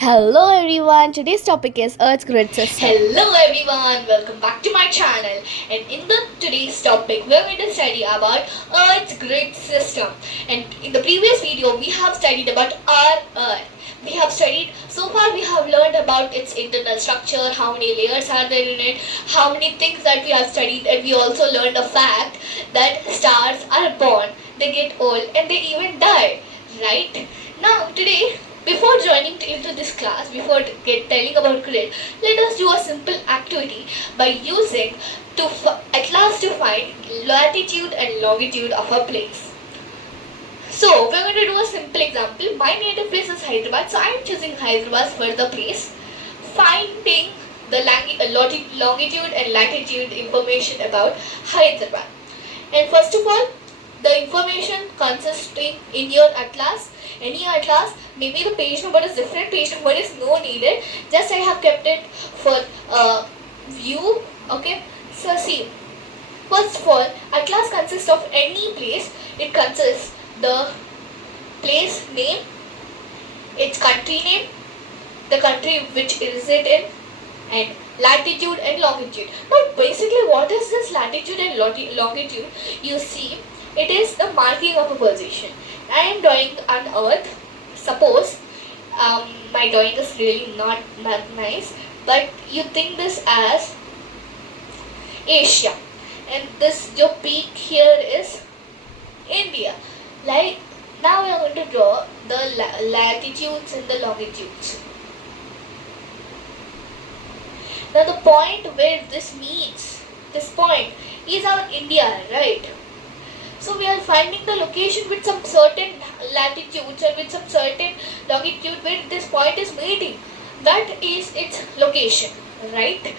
Hello everyone, today's topic is Earth's grid system. Hello everyone, welcome back to my channel, and in the today's topic we're going to study about Earth's grid system. And in the previous video we have studied about our Earth. So far we have learned about its internal structure, how many layers are there in it, how many things that we have studied, and we also learned the fact that stars are born, they get old and they even die, right? Now today, before joining into this class, before telling about grid, let us do a simple activity by using atlas to find latitude and longitude of a place. So we're going to do a simple example. My native place is Hyderabad, so I am choosing Hyderabad for the place. Finding the longitude and latitude information about Hyderabad. And first of all, the information consisting in your atlas, any atlas, maybe the page number is different, page number is no needed, just I have kept it for view. Okay, so see, first of all, atlas consists of any place. It consists the place name, its country name, the country which is it in, and latitude and longitude. Now basically what is this latitude and longitude? You see, it is the marking of a position. I am drawing on earth. Suppose my drawing is really not that nice, but you think this as Asia, and this your peak here is India. Like, now we are going to draw the latitudes and the longitudes. Now the point where this meets, this point is our India, right? So we are finding the location with some certain latitudes and with some certain longitude where this point is meeting. That is its location, right?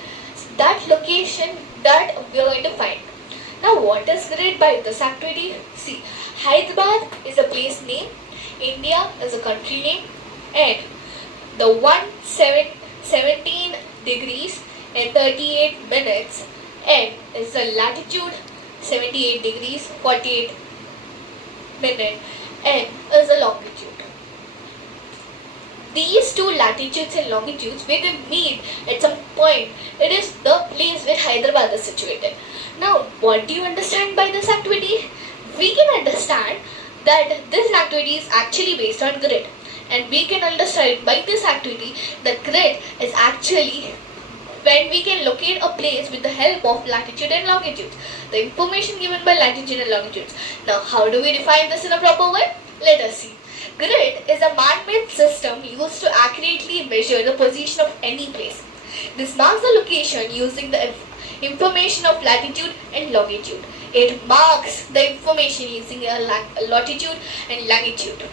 That location that we are going to find. Now what is grid by this activity? See, Hyderabad is a place name, India is a country name, and the 17 degrees and 38 minutes and is the latitude, 78 degrees 48 minutes, and is the longitude. These two latitudes and longitudes, where they meet at some point, it is the place where Hyderabad is situated. Now what do you understand by this activity? We can understand that this activity is actually based on grid, and we can understand by this activity that grid is actually when we can locate a place with the help of latitude and longitude, the information given by latitude and longitudes. Now how do we define this in a proper way? Let us see. Grid is a man-made system used to accurately measure the position of any place. This marks the location using the information of latitude and longitude. It marks the information using a latitude and longitude.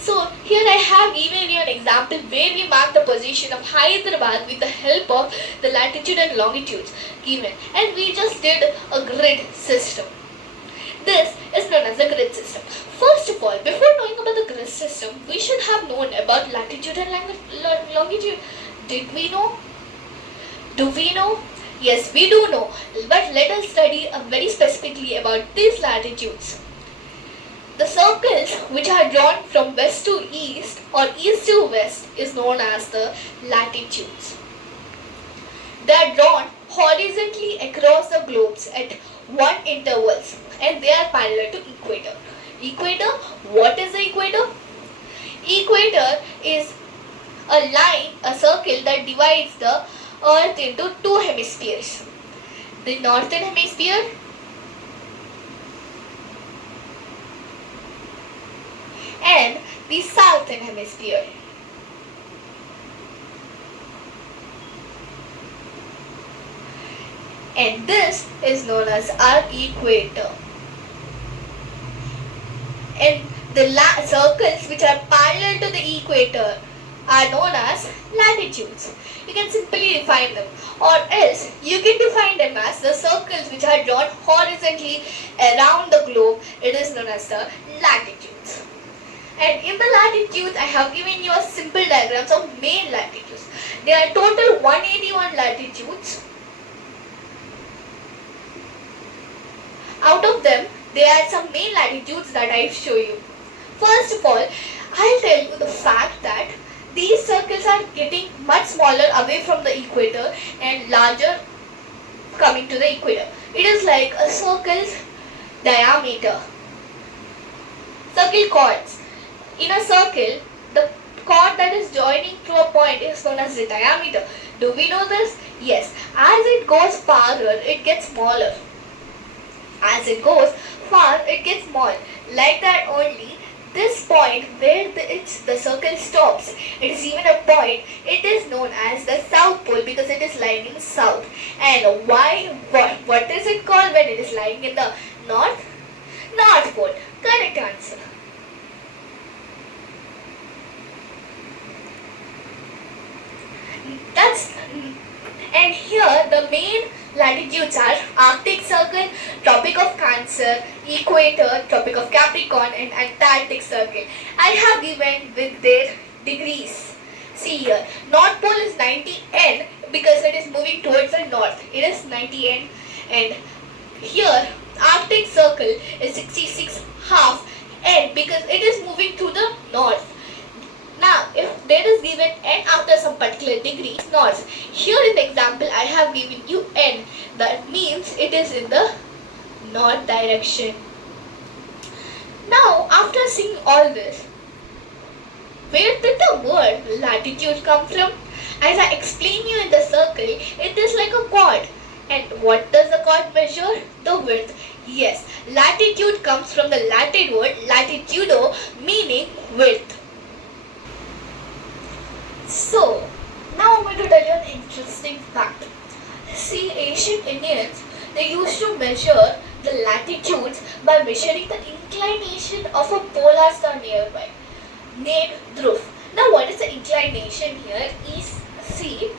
So here I have given you an example where we mark the position of Hyderabad with the help of the latitude and longitudes given, and we just did a grid system. This is known as the grid system. First of all, before knowing about the grid system, we should have known about latitude and longitude. Did we know? Do we know? Yes, we do know. But let us study very specifically about these latitudes. The circles which are drawn from west to east or east to west is known as the latitudes. They are drawn horizontally across the globes at one intervals, and they are parallel to equator. Equator, what is the equator? Equator is a line, a circle that divides the earth into two hemispheres. The northern hemisphere and the southern hemisphere. And this is known as our equator. And the circles which are parallel to the equator are known as latitudes. You can simply define them, or else you can define them as the circles which are drawn horizontally around the globe. It is known as the latitudes. And in the latitudes, I have given you a simple diagrams of main latitudes. There are total 181 latitudes. Out of them, there are some main latitudes that I show you. First of all, I'll tell you the fact that These circles are getting much smaller away from the equator and larger coming to the equator. It is like a circle's diameter. Circle chords. In a circle, the chord that is joining to a point is known as the diameter. Do we know this? Yes. As it goes farther, it gets smaller. As it goes far, it gets small. Like that only, this point where the circle stops, it is even a point, it is known as the south pole because it is lying in south. And what is it called when it is lying in the north? North pole. Correct answer. That's and here the main latitudes are Arctic Circle, Tropic of Cancer, Equator, Tropic of Capricorn and Antarctic Circle. I have given with their degrees. See here, North Pole is 90 N because it is moving towards the north. It is 90 N and here Arctic Circle is 66 half N because it is moving to the north. Now, if there is given n after some particular degree, north. Here in the example, I have given you n. That means it is in the north direction. Now, after seeing all this, where did the word latitude come from? As I explained you in the circle, it is like a chord. And what does the chord measure? The width. Yes, latitude comes from the Latin word latitudo, meaning width. So, now I'm going to tell you an interesting fact. See, ancient Indians, they used to measure the latitudes by measuring the inclination of a polar star nearby, named Dhruv. Now, what is the inclination here? Is see,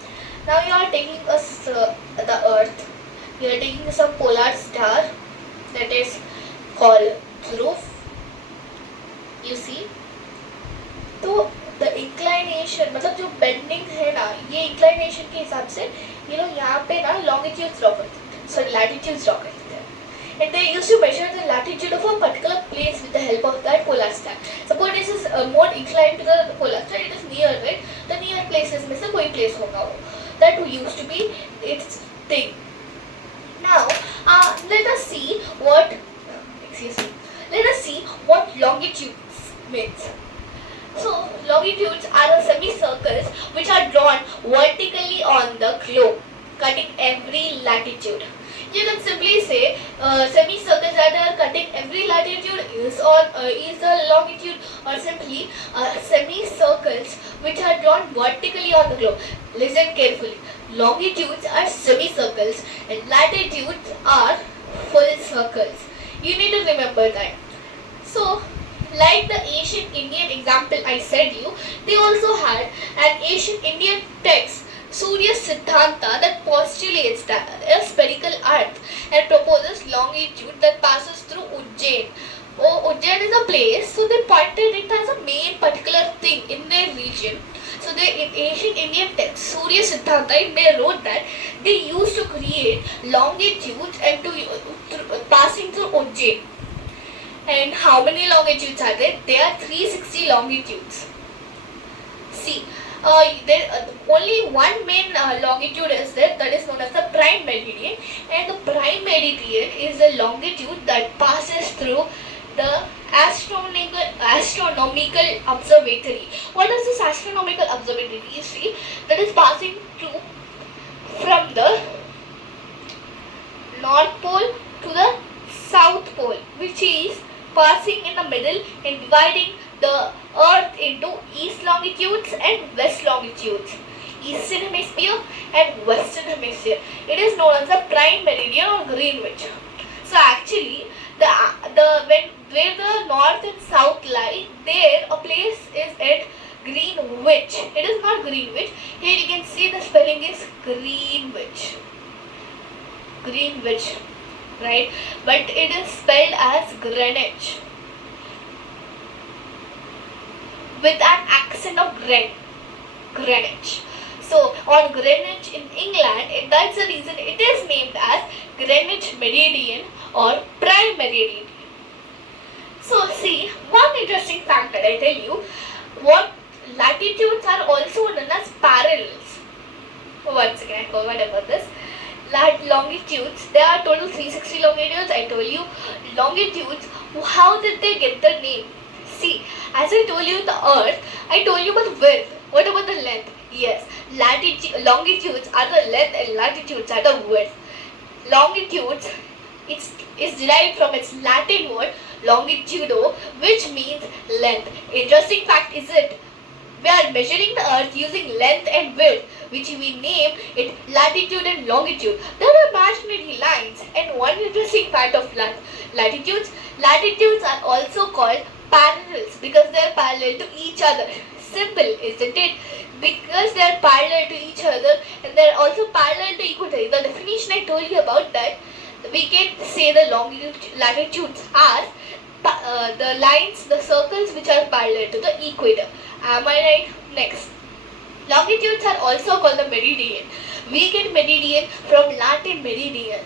now you are taking the Earth, you are taking some polar star that is called Dhruv. You see, तो the inclination मतलब जो bending है ना, ये inclination के हिसाब से ये लोग यहाँ पे ना लॉन्गिट्यूड्स ड्रॉ करते थे, सॉरी लैटिट्यूड्स ड्रॉ करते थे. And they used to measure the latitude of a particular place with the help of that polar star. Suppose this is more inclined to the polar star, it is near, right? The near places में से कोई place होगा वो. That used to be its thing. Now, let us see what, let us see what longitudes means. So, longitudes are the semicircles which are drawn vertically on the globe, cutting every latitude. You can simply say semicircles that are cutting every latitude is a longitude, or simply semicircles which are drawn vertically on the globe. Listen carefully. Longitudes are semicircles and latitudes are full circles. You need to remember that. So, like the ancient Indian example I said you, they also had an ancient Indian text, Surya Siddhanta, that postulates that a spherical earth and proposes longitude that passes through Ujjain. Oh, Ujjain is a place, so they pointed it as a main particular thing in their region. So they, in ancient Indian text, Surya Siddhanta, they wrote that they used to create longitudes and passing through Ujjain. And how many longitudes are there? There are 360 longitudes. See, only one main longitude is there, that is known as the prime meridian, and the prime meridian is the longitude that passes through the astronomical observatory. What is this astronomical observatory? You see, that is passing through from the North Pole to the South Pole, which is passing in the middle and dividing the earth into east longitudes and west longitudes, eastern hemisphere and western hemisphere. It is known as the prime meridian or Greenwich. So actually, where the north and south lie, there a place is at Greenwich. It is not Greenwich. Here you can see the spelling is Greenwich. Greenwich, right? But it is spelled as Greenwich with an accent of Greenwich. So on Greenwich in England, that's the reason it is named as Greenwich Meridian or Prime Meridian. So see, one interesting fact that I tell you, what latitudes are also known as parallels. Once again, I forgot about this. Longitudes, there are total 360 longitudes. I told you longitudes. How did they get the name? See, as I told you the Earth, I told you about width. What about the length? Yes, longitudes are the length and latitudes are the width. Longitudes, is derived from its Latin word longitudo, which means length. Interesting fact is it, we are measuring the earth using length and width, which we name it latitude and longitude. They are imaginary lines. And one interesting fact of latitudes are also called parallels because they are parallel to each other. Simple, isn't it? Because they are parallel to each other and they are also parallel to equator. The definition I told you about that, we can say the latitudes are the lines, the circles which are parallel to the equator. Am I right? Next. Longitudes are also called the meridian. We get meridian from Latin meridian,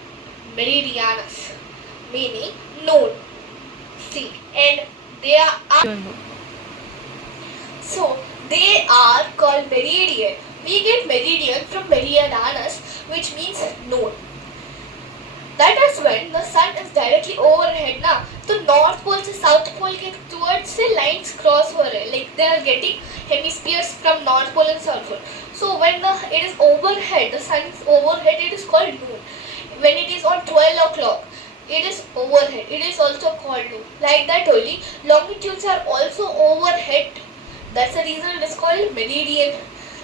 meridianus, meaning noon. See, and they are so they are called meridian. We get meridian from meridianus, which means noon. That is when the sun is directly overhead. Now, the north pole to south pole get towards say lines cross over it. Like they are getting hemispheres from north pole and south pole. So when it is overhead, the sun is overhead, it is called noon. When it is on 12 o'clock, it is overhead. It is also called noon. Like that only, longitudes are also overhead. That's the reason it is called meridian.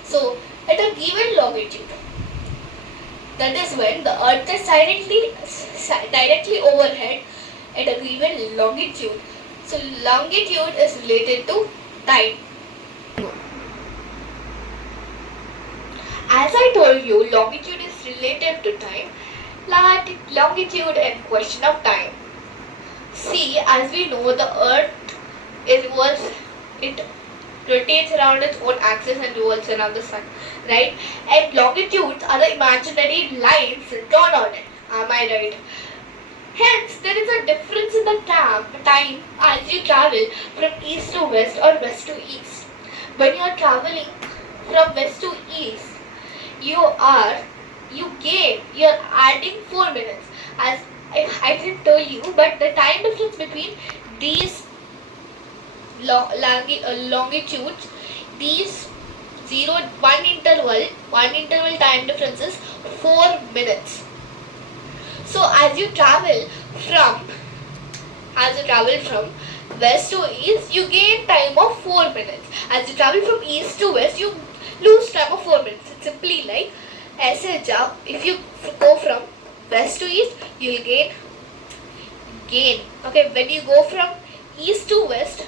So at a given longitude, that is when the earth is directly overhead at a given longitude. So longitude is related to time. As I told you, longitude is related to time. Longitude and question of time. See, as we know, the earth it rotates around its own axis and revolves around the sun, right? And longitudes are the imaginary lines drawn on it. Am I right? Hence, there is a difference in the time as you travel from east to west or west to east. When you are traveling from west to east, you are adding 4 minutes. As I didn't tell you, but the time difference between these longitudes, these one interval time difference is 4 minutes. So as you travel from west to east, you gain time of 4 minutes. As you travel from east to west, you lose time of 4 minutes. It's simply like if you go from west to east, you'll gain. Okay, when you go from east to west,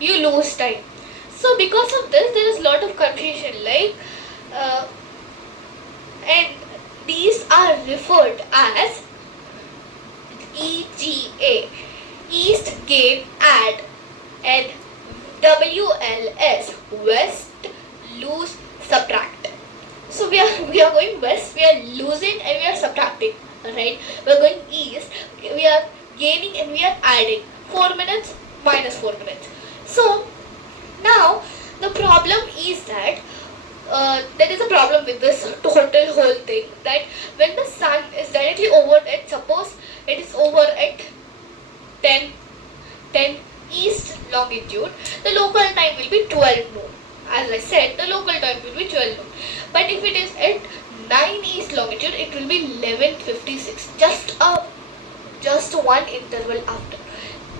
you lose time. So because of this, there is a lot of confusion. And these are referred as EGA, East Gain Add, and WLS, West Lose Subtract. So we are going west, we are losing and we are subtracting. Right? We are going east, we are gaining and we are adding. 4 minutes minus 4 minutes. So now the problem is that there is a problem with this total whole thing, that when the sun is directly over at, suppose it is over at 10 east longitude, the local time will be 12 noon. As I said, the local time will be 12 noon. But if it is at 9 east longitude, it will be 11:56. Just one interval after.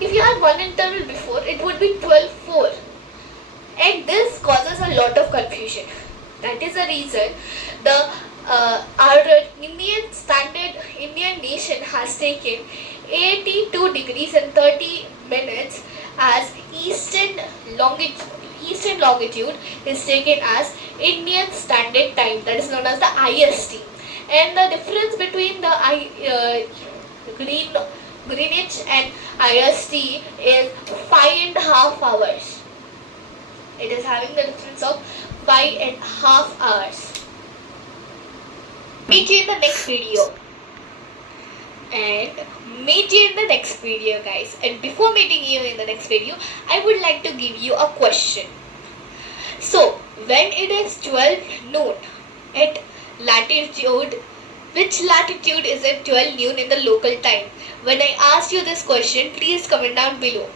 If you had one interval before, it would be 12:04. And this causes a lot of confusion. That is the reason our Indian nation has taken 82 degrees and 30 minutes as eastern longitude is taken as Indian Standard Time, that is known as the IST. And the difference between the Greenwich and IST is 5.5 hours. It is having the difference of 5.5 hours. Meet you in the next video. Guys. And before meeting you in the next video, I would like to give you a question. So when it is 12 noon at latitude, which latitude is it 12 noon in the local time? When I asked you this question, please comment down below.